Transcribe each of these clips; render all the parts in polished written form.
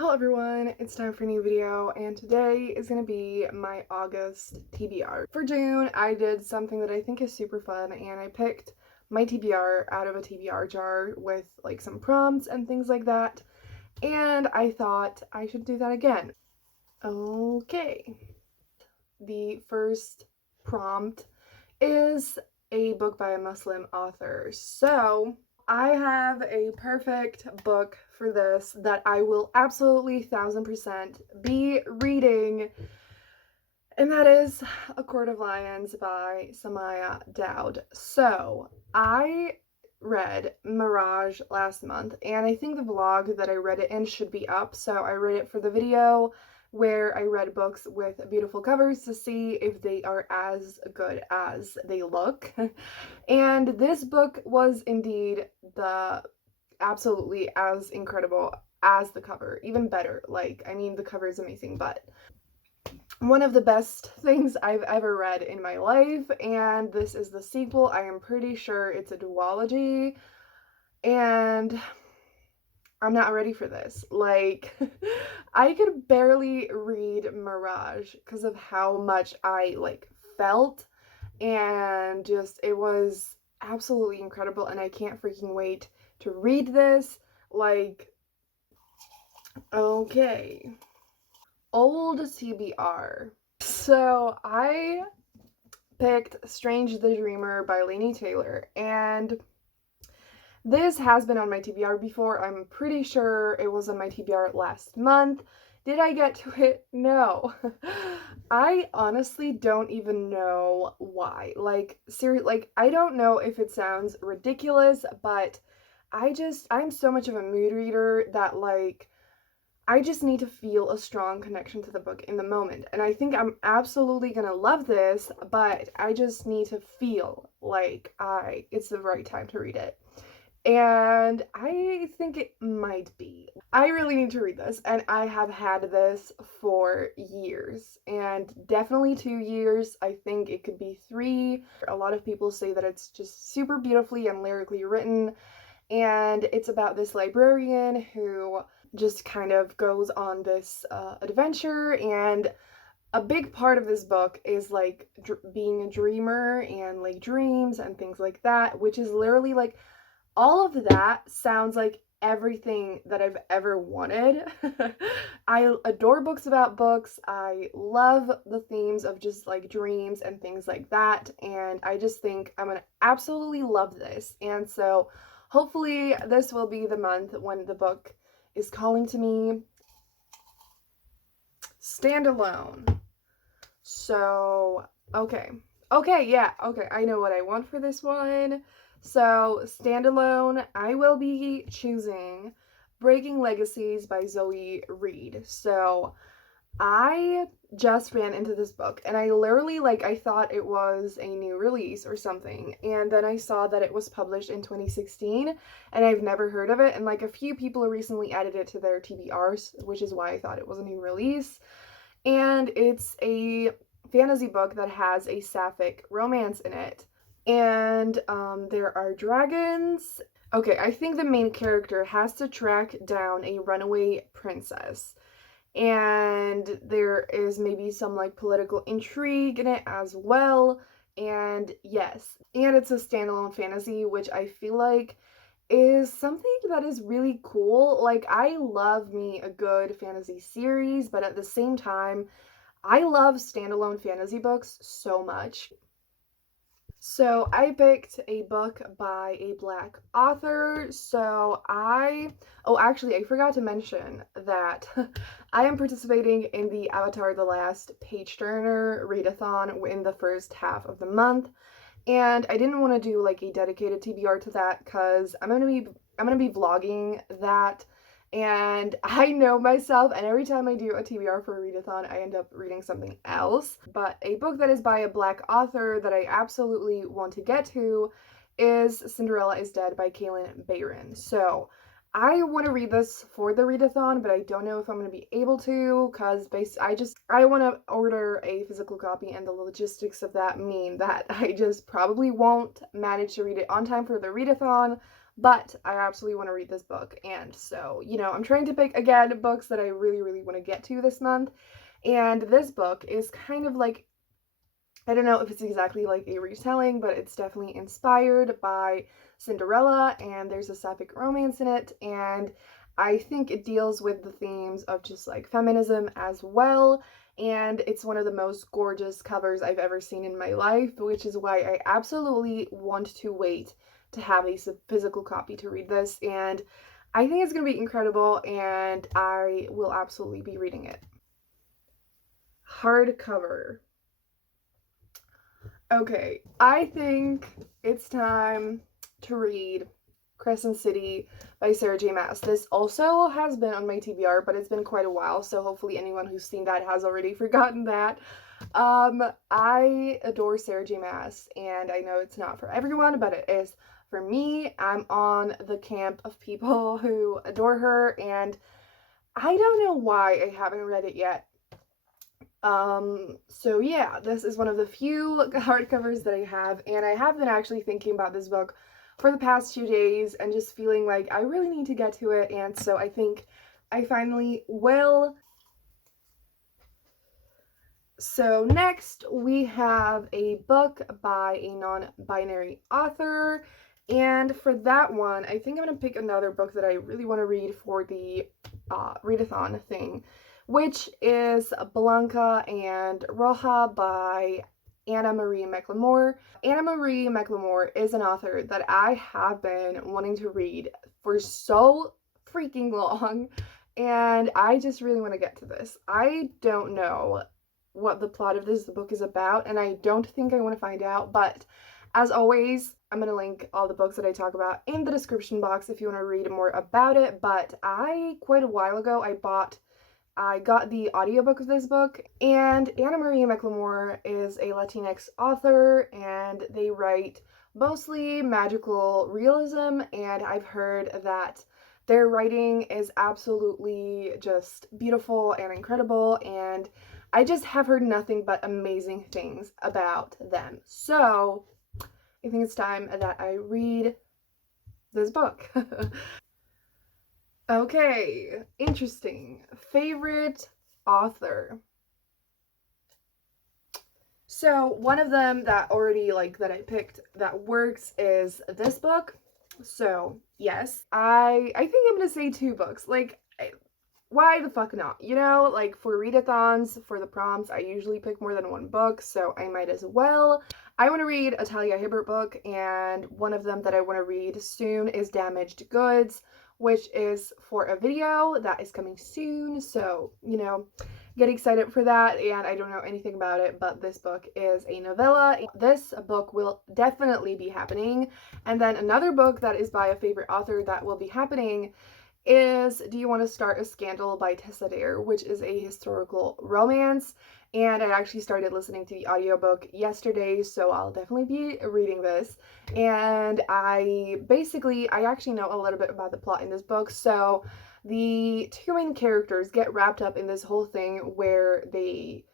Hello everyone, it's time for a new video, and today is going to be my August TBR. For June, I did something that I think is super fun, and I picked my TBR out of a TBR jar with like some prompts and things like that, and I thought I should do that again. Okay. The first prompt is a book by a Muslim author. So I have a perfect book for this that I will absolutely 1000% be reading, and that is A Court of Lions by Samaya Dowd. So I read Mirage last month, and I think the vlog that I read it in should be up, so I read it for the video where I read books with beautiful covers to see if they are as good as they look. And this book was indeed absolutely as incredible as the cover, even better. Like, I mean, the cover is amazing, but one of the best things I've ever read in my life, and this is the sequel. I am pretty sure it's a duology, and I'm not ready for this. Like, I could barely read Mirage because of how much I, like, felt, and just, it was absolutely incredible, and I can't freaking wait to read this. Like, okay. Old TBR. So I picked Strange the Dreamer by Laini Taylor, and this has been on my TBR before. I'm pretty sure it was on my TBR last month. Did I get to it? No. I honestly don't even know why. Like, seriously, like, I don't know if it sounds ridiculous, but I'm so much of a mood reader that, like, I just need to feel a strong connection to the book in the moment. And I think I'm absolutely gonna love this, but I just need to feel like it's the right time to read it. And I think it might be. I really need to read this, and I have had this for years, and definitely 2 years. I think it could be 3. A lot of people say that it's just super beautifully and lyrically written, and it's about this librarian who just kind of goes on this adventure, and a big part of this book is like being a dreamer and like dreams and things like that, which is literally like all of that sounds like everything that I've ever wanted. I adore books about books. I love the themes of just like dreams and things like that, and I just think I'm gonna absolutely love this. And so hopefully this will be the month when the book is calling to me. Standalone. So, okay. Okay, yeah, okay, I know what I want for this one. So, standalone, I will be choosing Breaking Legacies by Zoe Reed. So, I just ran into this book, and I literally, like, I thought it was a new release or something, and then I saw that it was published in 2016, and I've never heard of it, and like a few people recently added it to their TBRs, which is why I thought it was a new release. And it's a fantasy book that has a sapphic romance in it. And there are dragons. Okay, I think the main character has to track down a runaway princess. And there is maybe some like political intrigue in it as well. And yes, and it's a standalone fantasy, which I feel like is something that is really cool. Like, I love me a good fantasy series, but at the same time, I love standalone fantasy books so much. So I picked a book by a Black author. Oh, actually, I forgot to mention that I am participating in the Avatar: The Last Page Turner readathon in the first half of the month. And I didn't want to do like a dedicated TBR to that because I'm gonna be vlogging that, and I know myself, and every time I do a TBR for a readathon, I end up reading something else. But a book that is by a Black author that I absolutely want to get to is Cinderella is Dead by Kaylin Bayron. So I want to read this for the readathon, but I don't know if I'm going to be able to because I want to order a physical copy, and the logistics of that mean that I just probably won't manage to read it on time for the readathon, but I absolutely want to read this book. And so, I'm trying to pick, again, books that I really, really want to get to this month. And this book is kind of like, I don't know if it's exactly like a retelling, but it's definitely inspired by Cinderella, and there's a sapphic romance in it, and I think it deals with the themes of just like feminism as well, and it's one of the most gorgeous covers I've ever seen in my life, which is why I absolutely want to wait to have a physical copy to read this, and I think it's going to be incredible, and I will absolutely be reading it. Hardcover. Okay, I think it's time to read Crescent City by Sarah J. Maas. This also has been on my TBR, but it's been quite a while, so hopefully anyone who's seen that has already forgotten that. I adore Sarah J. Maas, and I know it's not for everyone, but it is for me. I'm on the camp of people who adore her, and I don't know why I haven't read it yet. So yeah, this is one of the few hardcovers that I have, and I have been actually thinking about this book for the past 2 days and just feeling like I really need to get to it, and so I think I finally will. So next we have a book by a non-binary author, and for that one, I think I'm going to pick another book that I really want to read for the readathon thing, which is Blanca and Roja by Anna Marie McLemore. Anna Marie McLemore is an author that I have been wanting to read for so freaking long, and I just really want to get to this. I don't know what the plot of this book is about, and I don't think I want to find out, but as always, I'm going to link all the books that I talk about in the description box if you want to read more about it. But quite a while ago, I got the audiobook of this book, and Anna Marie McLemore is a Latinx author, and they write mostly magical realism, and I've heard that their writing is absolutely just beautiful and incredible, and I just have heard nothing but amazing things about them. So I think it's time that I read this book. Okay, interesting. Favorite author. So one of them that already that I picked that works is this book. So yes, I think I'm gonna say 2 books. Why the fuck not? Like for readathons, for the prompts, I usually pick more than 1 book, so I might as well. I want to read a Talia Hibbert book, and one of them that I want to read soon is Damaged Goods, which is for a video that is coming soon, so, get excited for that, and I don't know anything about it, but this book is a novella. This book will definitely be happening, and then another book that is by a favorite author that will be happening is Do You Want to Start a Scandal by Tessa Dare, which is a historical romance, and I actually started listening to the audiobook yesterday, so I'll definitely be reading this. And I actually know a little bit about the plot in this book. So the 2 main characters get wrapped up in this whole thing where they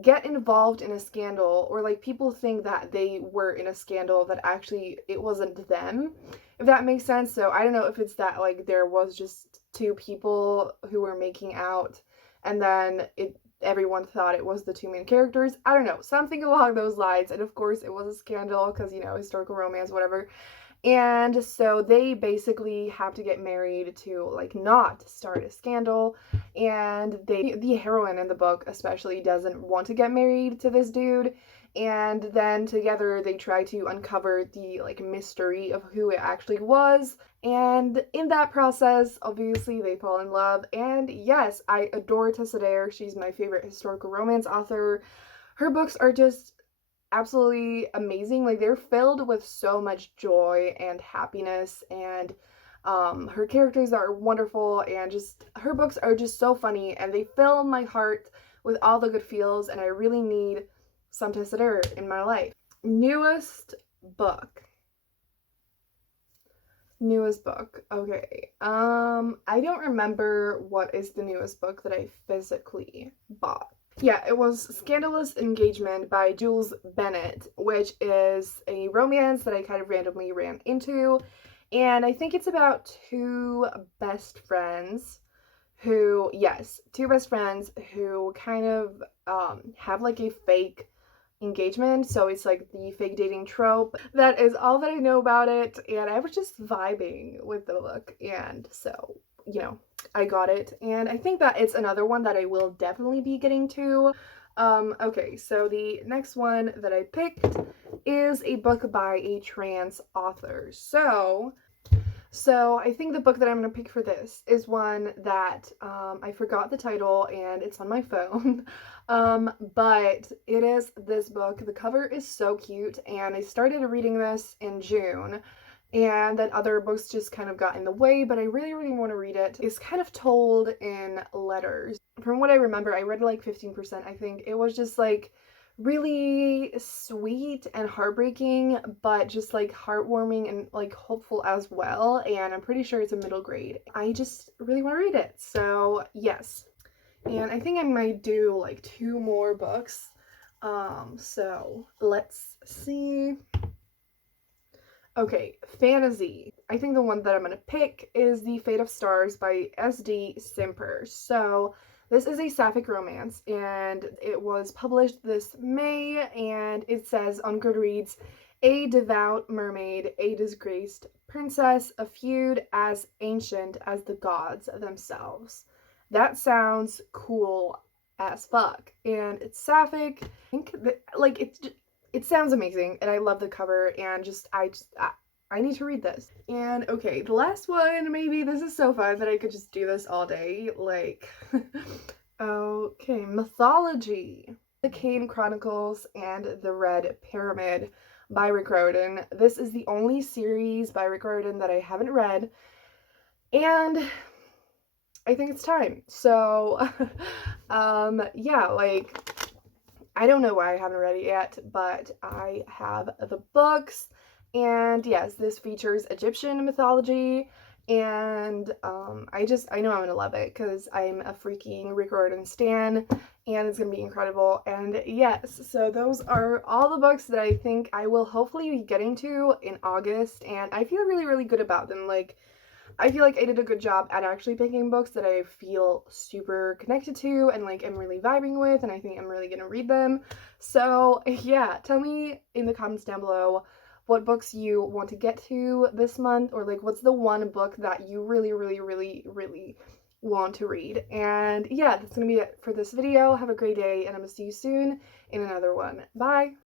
get involved in a scandal, or people think that they were in a scandal that actually it wasn't them, if that makes sense. So I don't know if it's that there was just 2 people who were making out, and then everyone thought it was the 2 main characters. I don't know, something along those lines. And of course it was a scandal because historical romance, whatever. And so they basically have to get married to not start a scandal, and the heroine in the book especially doesn't want to get married to this dude, and then together they try to uncover the mystery of who it actually was, and in that process obviously they fall in love. And yes, I adore Tessa Dare. She's my favorite historical romance author. Her books are just absolutely amazing. They're filled with so much joy and happiness, and her characters are wonderful, and just her books are just so funny, and they fill my heart with all the good feels, and I really need some Tessa Dare in my life. Newest book. Okay. I don't remember what is the newest book that I physically bought. Yeah, it was Scandalous Engagement by Jules Bennett, which is a romance that I kind of randomly ran into, And I think it's about two best friends who, yes, two best friends who kind of have like a fake engagement. So it's like the fake dating trope. That is all that I know about it. And I was just vibing with the book. And so, you know, I got it. And I think that it's another one that I will definitely be getting to. Okay, so the next one that I picked is a book by a trans author. So I think the book that I'm going to pick for this is one that I forgot the title and it's on my phone. But it is this book. The cover is so cute, and I started reading this in June, and then other books just kind of got in the way, but I really, really want to read it. It's kind of told in letters. From what I remember, I read like 15%, I think. It was just like really sweet and heartbreaking, but just like heartwarming and like hopeful as well. And I'm pretty sure it's a middle grade. I just really want to read it. So yes. And I think I might do like 2 more books. So let's see. Okay, fantasy. I think the one that I'm gonna pick is The Fate of Stars by S.D. Simper. So this is a sapphic romance, and it was published this May, and it says on Goodreads, a devout mermaid, a disgraced princess, a feud as ancient as the gods themselves. That sounds cool as fuck, and it's sapphic. I think that, like, it sounds amazing, and I love the cover, and I need to read this. And okay, the last one, maybe this is so fun that I could just do this all day, like, okay, mythology. The Kane Chronicles and the Red Pyramid by Rick Riordan. This is the only series by Rick Riordan that I haven't read, and I think it's time. So, yeah, like, I don't know why I haven't read it yet, but I have the books. And yes, this features Egyptian mythology, and I know I'm gonna love it because I'm a freaking Rick Riordan stan, and it's gonna be incredible. And yes, so those are all the books that I think I will hopefully be getting to in August, and I feel really, really good about them. Like, I feel like I did a good job at actually picking books that I feel super connected to and like I'm really vibing with, and I think I'm really gonna read them. So yeah, tell me in the comments down below what books you want to get to this month, or like what's the one book that you really, really, really, really want to read. And yeah, that's gonna be it for this video. Have a great day, and I'm gonna see you soon in another one. Bye!